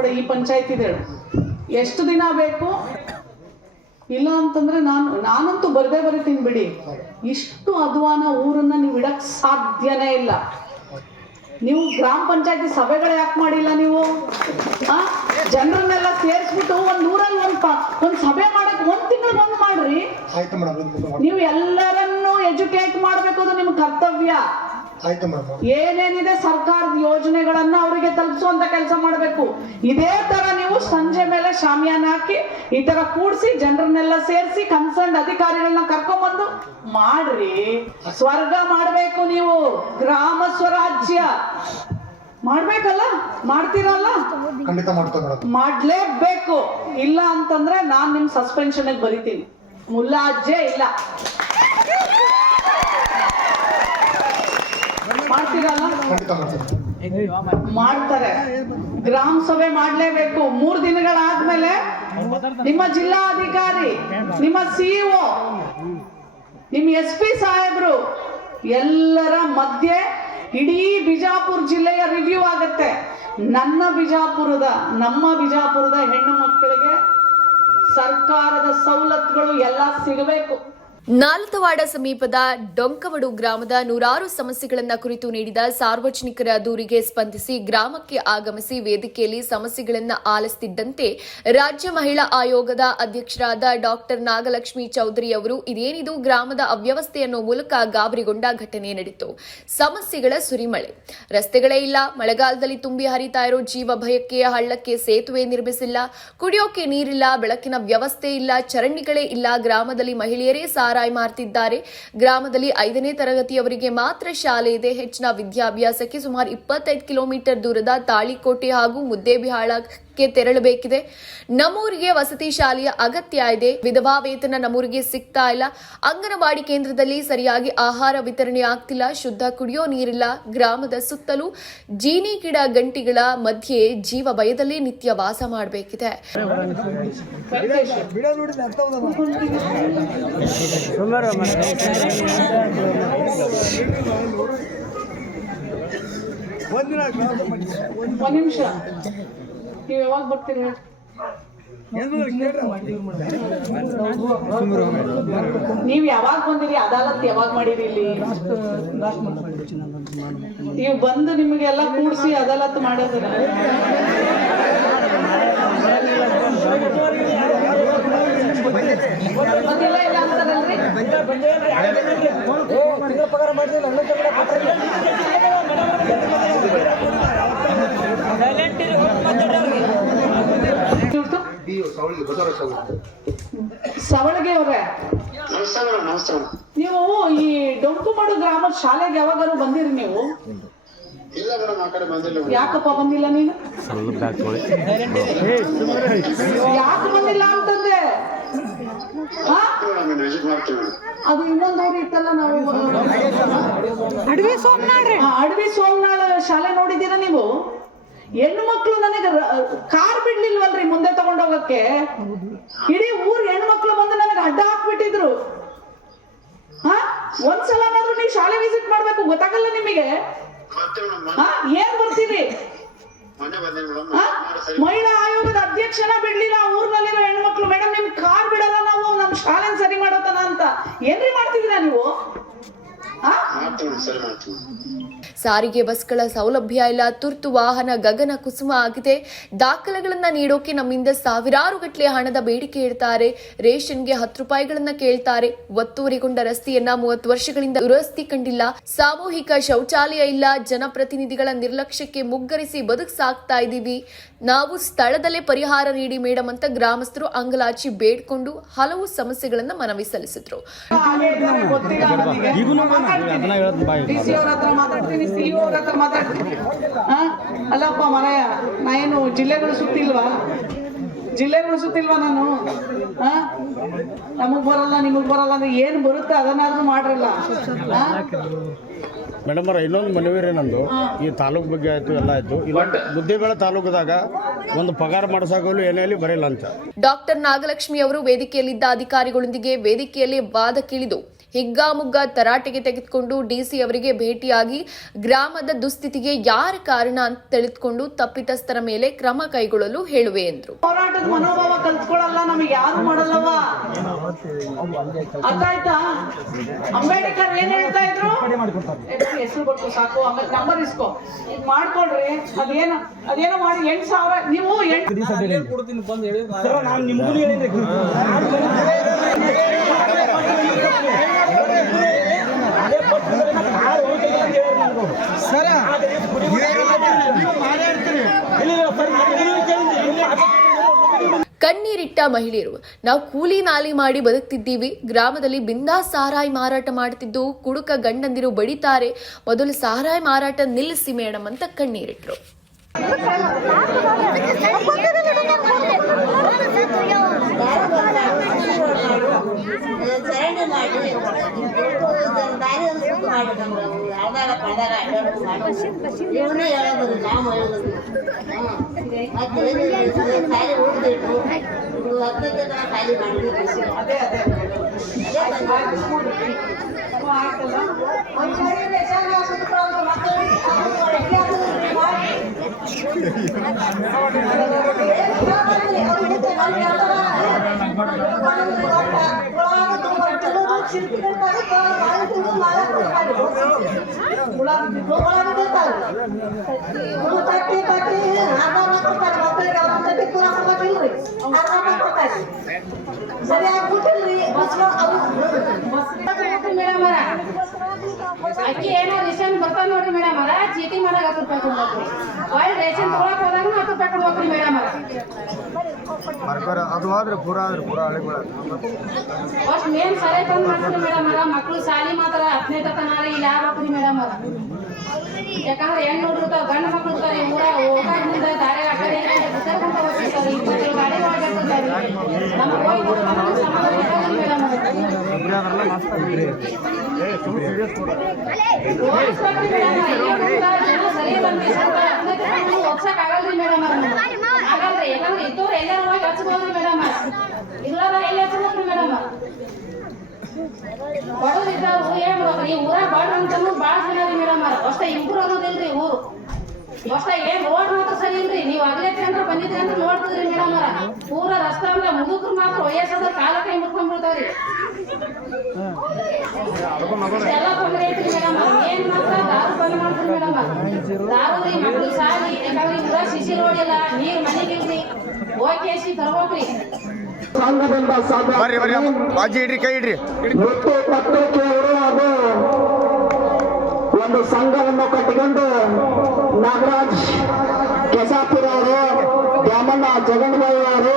ಇದೆ ಈ ಪಂಚಾಯತ್ ಇದೆ ಎಷ್ಟು ದಿನ ಬೇಕು? ಇಲ್ಲ ಅಂತಂದ್ರೆ ನಾನು ನಾನಂತೂ ಬರ್ದೇ ಬರೀತೀನಿ ಬಿಡಿ. ಇಷ್ಟು ಅದ್ವಾನ ಊರನ್ನ ನೀವು ಇಡಕ್ ಸಾಧ್ಯನೇ ಇಲ್ಲ. ನೀವು ಗ್ರಾಮ ಪಂಚಾಯತಿ ಸಭೆಗಳು ಯಾಕೆ ಮಾಡಿಲ್ಲ ನೀವು? ಜನರನ್ನೆಲ್ಲ ಸೇರಿಸ್ಬಿಟ್ಟು ಒಂದ್ ಊರಲ್ಲಿ ಒಂದ್ ಒಂದ್ ಸಭೆ ಮಾಡಕ್ ಒಂದ್ ತಿಂಗಳು ಬಂದ್ ಮಾಡ್ರಿ. ನೀವು ಎಲ್ಲರನ್ನೂ ಎಜುಕೇಟ್ ಮಾಡ್ಬೇಕು ಅದು ನಿಮ್ ಕರ್ತವ್ಯ. ಏನೇನಿದೆ ಸರ್ಕಾರದ ಯೋಜನೆಗಳನ್ನ ಅವರಿಗೆ ತಲುಪಿಸುವಂತ ಕೆಲಸ ಮಾಡಬೇಕು. ಇದೇ ತರ ನೀವು ಸಂಜೆ ಮೇಲೆ ಶಾಮಿಯಾನ ಹಾಕಿ ಈ ತರ ಕೂಡಿಸಿ ಜನರನ್ನೆಲ್ಲ ಸೇರಿಸಿ ಕನ್ಸರ್ನ್ ಅಧಿಕಾರಿಗಳನ್ನ ಕರ್ಕೊಂಡ್ಬಂದು ಮಾಡ್ರಿ. ಸ್ವರ್ಗ ಮಾಡ್ಬೇಕು ನೀವು. ಗ್ರಾಮ ಸ್ವರಾಜ್ಯ. ಮಾಡ್ಬೇಕಲ್ಲ? ಮಾಡ್ತೀರಲ್ಲ? ಮಾಡ್ಲೇಬೇಕು. ಇಲ್ಲ ಅಂತಂದ್ರೆ ನಾನ್ ನಿಮ್ ಸಸ್ಪೆನ್ಷನ್ ಬರಿತೀನಿ. ಮುಲ್ಲಾಜ್ಜೆ ಇಲ್ಲ. ಮಾಡ್ತೀರಲ್ಲ? ಮಾಡ್ತಾರೆ. ಗ್ರಾಮ ಸಭೆ ಮಾಡ್ಲೇಬೇಕು. ಮೂರು ದಿನಗಳಾದ್ಮೇಲೆ ನಿಮ್ಮ ಜಿಲ್ಲಾಧಿಕಾರಿ ನಿಮ್ಮ ಸಿಇಒ ನಿಮ್ಮ ಎಸ್ ಪಿ ಸಾಹೇಬ್ರು ಎಲ್ಲರ ಮಧ್ಯೆ ಇಡೀ ಬಿಜಾಪುರ ಜಿಲ್ಲೆಯ ರಿವ್ಯೂ ಆಗತ್ತೆ. ನನ್ನ ಬಿಜಾಪುರದ ನಮ್ಮ ಬಿಜಾಪುರದ ಹೆಣ್ಣು ಮಕ್ಕಳಿಗೆ ಸರ್ಕಾರದ ಸವಲತ್ತುಗಳು ಎಲ್ಲ ಸಿಗಬೇಕು. ನಾಲತವಾಡ ಸಮೀಪದ ಡೊಂಕವಡು ಗ್ರಾಮದ ನೂರಾರು ಸಮಸ್ಯೆಗಳನ್ನು ಕುರಿತು ನೀಡಿದ ಸಾರ್ವಜನಿಕರ ದೂರಿಗೆ ಸ್ಪಂದಿಸಿ ಗ್ರಾಮಕ್ಕೆ ಆಗಮಿಸಿ ವೇದಿಕೆಯಲ್ಲಿ ಸಮಸ್ಯೆಗಳನ್ನು ಆಲಿಸುತ್ತಿದ್ದಂತೆ ರಾಜ್ಯ ಮಹಿಳಾ ಆಯೋಗದ ಅಧ್ಯಕ್ಷರಾದ ಡಾಕ್ಟರ್ ನಾಗಲಕ್ಷ್ಮಿ ಚೌಧರಿ ಅವರು, ಇದೇನಿದು ಗ್ರಾಮದ ಅವ್ಯವಸ್ಥೆಯನ್ನು ಮೂಲಕ ಗಾಬರಿಗೊಂಡ ಘಟನೆ ನಡೆಯಿತು ಸಮಸ್ಯೆಗಳ ಸುರಿಮಳೆ. ರಸ್ತೆಗಳೇ ಇಲ್ಲ, ಮಳೆಗಾಲದಲ್ಲಿ ತುಂಬಿ ಹರಿತಾ ಇರೋ ಜೀವ ಭಯಕ್ಕೆ ಹಳ್ಳಕ್ಕೆ ಸೇತುವೆ ನಿರ್ಮಿಸಿಲ್ಲ, ಕುಡಿಯೋಕೆ ನೀರಿಲ್ಲ, ಬೆಳಕಿನ ವ್ಯವಸ್ಥೆ ಇಲ್ಲ, ಚರಂಡಿಗಳೇ ಇಲ್ಲ. ಗ್ರಾಮದಲ್ಲಿ ಮಹಿಳೆಯರೇ ಸಾರಾಯಿ ಮಾಡ್ತಿದ್ದಾರೆ ಗ್ರಾಮದಲ್ಲಿ ಐದನೇ ತರಗತಿಯವರಿಗೆ ಮಾತ್ರ ಶಾಲೆ ಇದೆ. ಹೆಚ್ಚಿನ ವಿದ್ಯಾಭ್ಯಾಸಕ್ಕೆ ಸುಮಾರು ಇಪ್ಪತ್ತೈದು ಕಿಲೋಮೀಟರ್ ದೂರದ ತಾಳಿಕೋಟೆ ಹಾಗೂ ಮುದ್ದೇಬಿಹಾಳಕ್ಕೆ ತೆರಳಬೇಕಿದೆ. ನಮ್ಮೂರಿಗೆ ವಸತಿ ಶಾಲೆಯ ಅಗತ್ಯ ಇದೆ. ವಿಧವಾ ವೇತನ ನಮ್ಮೂರಿಗೆ ಸಿಗ್ತಾ ಇಲ್ಲ. ಅಂಗನವಾಡಿ ಕೇಂದ್ರದಲ್ಲಿ ಸರಿಯಾಗಿ ಆಹಾರ ವಿತರಣೆ ಆಗ್ತಿಲ್ಲ. ಶುದ್ಧ ಕುಡಿಯೋ ನೀರಿಲ್ಲ. ಗ್ರಾಮದ ಸುತ್ತಲೂ ಜೀನಿ ಗಿಡ ಗಂಟಿಗಳ ಮಧ್ಯೆ ಜೀವ ಭಯದಲ್ಲಿ ನಿತ್ಯ ವಾಸ ಮಾಡಬೇಕಿದೆ. ಒಂದ್ ನಿಮಿಷ. ನೀವ್ ಯಾವಾಗ ಬರ್ತೀರಿ? ಹೇಳಿ ನೀವ್ ಯಾವಾಗ ಬಂದಿರಿ? ಅದಾಲತ್ ಯಾವಾಗ ಮಾಡಿರಿ ಇಲ್ಲಿ? ನೀವು ಬಂದು ನಿಮಗೆಲ್ಲ ಕೂಡಿಸಿ ಅದಾಲತ್ ಮಾಡೋದ್ರ. ಅಂತಾರಲ್ರಿ ಇವ್ರ್ದು? ಸವಳಗೆ ಅವ್ರೆ ನೀವು ಈ ಡೊಂಕುಮಾಡು ಗ್ರಾಮದ ಶಾಲೆಗೆ ಯಾವಾಗಾರು ಬಂದಿರಿ ನೀವು? ಇಲ್ಲ ಮೇಡಮ್ ಆ ಕಡೆ ಬಂದಿಲ್ಲ ಯಾಕಪ್ಪ ಬಂದಿಲ್ಲ ನೀನು? ಯಾಕೆ ಬಂದಿಲ್ಲ ಅಂತಂದ್ರೆ ಅದು ಇನ್ನೊಂದು ಊರು ಇತ್ತಲ್ಲ ನಾವು ಅಡವಿ ಸೋಮನಾಳ ಅಡವಿ ಸೋಮನಾಳ ಶಾಲೆ ನೋಡಿದ್ದೀರಾ ನೀವು? ಹೆಣ್ಣು ಮಕ್ಕಳು ನನಗೆ ಕಾರ್ ಬಿಡ್ಲಿಲ್ವಲ್ರಿ ಮುಂದೆ ತಗೊಂಡೋಗಕ್ಕೆ ಇಡೀ ಊರ್ ಹೆಣ್ಣು ಮಕ್ಕಳು ಬಂದು ನನಗೆ ಅಡ್ಡ ಹಾಕ್ಬಿಟ್ಟಿದ್ರು. ಹಾ? ಒಂದ್ಸಲನಾದ್ರೂ ನೀವು ಶಾಲೆ ವಿಸಿಟ್ ಮಾಡ್ಬೇಕು, ಗೊತ್ತಾಗಲ್ಲ ನಿಮಗೆ? ಹಾ? ಏನ್ ಬರ್ತೀರಿ ಹಾ? ಮಹಿಳಾ ಆಯೋಗದ ಅಧ್ಯಕ್ಷನ ಬಿಡ್ಲಿಲ್ಲ ಊರ್ನಲ್ಲಿರೋ ಹೆಣ್ಮಕ್ಳು ಮೇಡಮ್ ನಿಮ್ ಕಾರ್ ಬಿಡಲ್ಲ ನಾವು, ನಮ್ ಶಾಲೆ ಸರಿ ಮಾಡೋತನ ಅಂತ. ಏನ್ರಿ ಮಾಡ್ತಿದೀರಾ ನೀವು? ಸಾರಿಗೆ ಬಸ್ಗಳ ಸೌಲಭ್ಯ ಇಲ್ಲ. ತುರ್ತು ವಾಹನ ಗಗನ ಕುಸುಮ ಆಗಿದೆ. ದಾಖಲೆಗಳನ್ನ ನೀಡೋಕೆ ನಮ್ಮಿಂದ ಸಾವಿರಾರು ಗಟ್ಟಲೆ ಹಣದ ಬೇಡಿಕೆ ಇಡ್ತಾರೆ. ರೇಷನ್ಗೆ ಹತ್ತು ರೂಪಾಯಿಗಳನ್ನ ಕೇಳ್ತಾರೆ. ಒತ್ತುವರಿಗೊಂಡ ರಸ್ತೆಯನ್ನ ಮೂವತ್ತು ವರ್ಷಗಳಿಂದ ದುರಸ್ತಿ ಕಂಡಿಲ್ಲ. ಸಾಮೂಹಿಕ ಶೌಚಾಲಯ ಇಲ್ಲ. ಜನಪ್ರತಿನಿಧಿಗಳ ನಿರ್ಲಕ್ಷ್ಯಕ್ಕೆ ಮುಗ್ಗರಿಸಿ ಬದುಕು ಸಾಕ್ತಾ ಇದ್ದೀವಿ. ನಾವು ಸ್ಥಳದಲ್ಲೇ ಪರಿಹಾರ ನೀಡಿ ಮೇಡಮ್ ಅಂತ ಗ್ರಾಮಸ್ಥರು ಅಂಗಲಾಚಿ ಬೇಡ್ಕೊಂಡು ಹಲವು ಸಮಸ್ಯೆಗಳನ್ನ ಮನವಿ ಸಲ್ಲಿಸಿದ್ರು. ಮಾತಾಡ್ತೀನಿ. DC ಅವ್ರ ಹತ್ರ ಮಾತಾಡ್ತೀನಿ ಸಿಇಒ ಅವ್ರ ಹತ್ರ ಮಾತಾಡ್ತೀನಿ. ಹಾ ಅಲ್ಲಪ್ಪ ಮರಯ ನಾ ಏನು ಜಿಲ್ಲೆಗಳು ಸುತ್ತಿಲ್ವಾ? ಜಿಲ್ಲೆಗಳು ಸುತ್ತಿಲ್ವಾ ನಾನು? ಹಾ ನಮಗ್ ಬರಲ್ಲ ನಿಮಗ್ ಬರಲ್ಲ ಅಂದ್ರೆ ಏನ್ ಬರುತ್ತೆ ಅದನ್ನಾದ್ರೂ ಮಾಡ್ರಲ್ಲ? ಮೇಡಮ್ ಅವ್ರ ಇನ್ನೊಂದು ಮನವಿ ರೀ ನಂದು. ಈ ತಾಲೂಕು ಬಗ್ಗೆ ಆಯ್ತು ಎಲ್ಲ ಆಯ್ತು. ಇಲ್ಲ ಮುದ್ದೇಬೇಳೆ ತಾಲೂಕದಾಗ ಒಂದು ಪಗಾರ ಮಾಡಿಸಾಗಲು ಏನೇಲಿ ಬರೆಯಲ್ಲ ಅಂತ. ಡಾಕ್ಟರ್ ನಾಗಲಕ್ಷ್ಮಿ ಅವರು ವೇದಿಕೆಯಲ್ಲಿದ್ದ ಅಧಿಕಾರಿಗಳೊಂದಿಗೆ ವೇದಿಕೆಯಲ್ಲಿ ವಾದಕ್ಕಿಳಿದು ಹಿಗ್ಗಾಮುಗ್ಗಾ ತರಾಟೆಗೆ ತೆಗೆದುಕೊಂಡು ಡಿಸಿ ಅವರಿಗೆ ಭೇಟಿಯಾಗಿ ಗ್ರಾಮದ ದುಸ್ಥಿತಿಗೆ ಯಾರ ಕಾರಣ ಅಂತ ತಿಳಿದುಕೊಂಡು ತಪ್ಪಿತಸ್ಥರ ಮೇಲೆ ಕ್ರಮ ಕೈಗೊಳ್ಳಲು ಹೇಳುವೆ ಎಂದರು. ಹೋರಾಟದ ಮನೋಭಾವ ಕಲ್ತ್ಕೊಳ್ಳಲ್ಲ ನಮಗೆ ಯಾರು ಮಾಡಲ್ಲವ? ಅಂಬೇಡ್ಕರ್ ಏನ್ ಹೇಳ್ತಾ ಇದ್ರು? ಹೆಸರು ಬರ್ಕೊ ಸಾಕು ಆಮೇಲೆ ನಂಬರ್ ಇಸ್ಕೋ. ಈಗ ಮಾಡ್ಕೊಳ್ರಿ ಅದೇನು ಅದೇನೋ ಮಾಡಿ ಎಂಟ್ ಸಾವಿರ ನೀವು ಎಂಟ್ ನಾನು ನಿಮ್ಗೂ ಹೇಳಿದ್ರಿ ಕಣ್ಣೀರಿಟ್ಟ ಮಹಿಳೆಯರು. ನಾವು ಕೂಲಿ ನಾಲಿ ಮಾಡಿ ಬದುಕ್ತಿದ್ದೀವಿ. ಗ್ರಾಮದಲ್ಲಿ ಬಿಂದಾ ಸಾರಾಯಿ ಮಾರಾಟ ಮಾಡ್ತಿದ್ದು, ಕುಡುಕ ಗಂಡಂದಿರು ಬಡಿತಾರೆ. ಮೊದಲು ಸಾರಾಯಿ ಮಾರಾಟ ನಿಲ್ಲಿಸಿ ಮೇಡಮ್ ಅಂತ ಕಣ್ಣೀರಿಟ್ರು. ಹೇಳೋದು ನಾವು ಹೇಳೋದು ಮತ್ತೆ ಖಾಲಿ ಉಳಿದಿಟ್ಟು ಹತ್ತು ಜನ ಖಾಲಿ ಮಾಡಿದ್ವಿ ಅದೇ ಅದೇ ಅದೇ ತಂದೆ. ಆಯ್ತಲ್ಲ ಒಂದ್ ಅಕ್ಕಿ ಏನೋ ರೇಷನ್ ಬರ್ತಾವ ನೋಡ್ರಿ ಮೇಡಮ್ ಅದ. ಚೀಟಿ ಮಾಡಾಗ ಹತ್ತು ರೂಪಾಯಿ ಕೊಡ್ಬೇಕ್ರಿ ಒಳ್ಳೆ ರೇಷನ್ ತಗೊಳಕ್ ಹೋದಾಗ ಹತ್ತು ರೂಪಾಯಿ ಕೊಡ್ಬೇಕ್ರಿ ಮೇಡಮ್ ಅದು. ಆದ್ರೆ ಪೂರ ಆದ್ರೆ ಪೂರ ಹಳಿಗಳ ಫಸ್ಟ್ ಮೇನ್ ಸರಿ ಬಂದ್ ಮಾಡ್ತೀರಿ ಮೇಡಮ್ ಅರ ಮಕ್ಳು ಸಾಲಿ ಮಾತ್ರ ಹತ್ತನೇ ತನಕ ಇಲ್ಲಿ ಯಾರು ಹಾಕ್ರಿ ಮೇಡಮ್ ಅರ ಯಾಕಂದ್ರೆ ಹೆಣ್ಣು ಹುಡುಗ್ತಾವ ಗಂಡ ಮಕ್ಳು ಇರ್ತಾರೆ ಊರ ಹೋಗಾಗಿಂದ ದಾರಿ ಆ ಕಡೆ ಗಾಡಿ ಒಳಗೆ ನಮ್ಗೆ ಹೋಗಿ ಸಮಾಧಾನ ಮೇಡಮ್ ಮೇಡಮ್ ಜನ ಸರಿ ಬಂದ್ರಿ ಸ್ವಲ್ಪ ಹತ್ತನೇ ತನಕ ಒಪ್ಸಕ್ ಆಗಲ್ರಿ ಮೇಡಮ್ ಆಗಲ್ರಿ ಯಾಕಂದ್ರೆ ಇದ್ದವ್ರು ಎಲ್ಲಾರು ಹೋಗಿ ಹಚ್ಬೋದ್ರಿ ಮೇಡಮ್ ಇಲ್ಲದ ಎಲ್ಲಿ ಹಚ್ಬೇಕ್ರಿ ಮೇಡಮ್ ಬಡವ್ರು ಇದ್ದವ್ರು ಏನ್ ಮಾಡ್ಬೇಕ್ರಿ ಊರಾಗ ಬಡ್ರ ಅಂತನೂ ಭಾಳ ಜನ ರೀ ಮೇಡಮ್ ಅಷ್ಟ ಇಂಪ್ರೂವ್ ಅನ್ನೋದಿಲ್ರಿ ಊರು ಅಷ್ಟ ಏನ್ ಮಾತ್ರ ಸರಿ ನೀವು ಆಗ್ಲೈತಿ ಅಂದ್ರೆ ಬಂದಿದ್ರಿ ಅಂದ್ರೆ ನೋಡ್ತಿದ್ರಿ ಮೇಡಮ್ ಊರ ರಸ್ತೆ ಅಂದ್ರೆ ಮುದುಕ್ರು ಮಾತ್ರ ವಯಸ್ಸಾದ ಕಾಲ ಕೈ ಮುಟ್ಕೊಂಡ್ಬಿಡ್ತಾವ್ರಿ ಬರ್ರಿ ಬಾಜಿ ಇಡ್ರಿ, ಕೈ ಇಡ್ರಿ. ಪತ್ರಿಕೆಯವರು ಅದು ಒಂದು ಸಂಘವನ್ನು ಕಟ್ಟಿಕೊಂಡು ನಾಗರಾಜ್ ಕೆಸಾಪುರ ಅವರು, ದ್ಯಾಮಣ್ಣ ಅವರು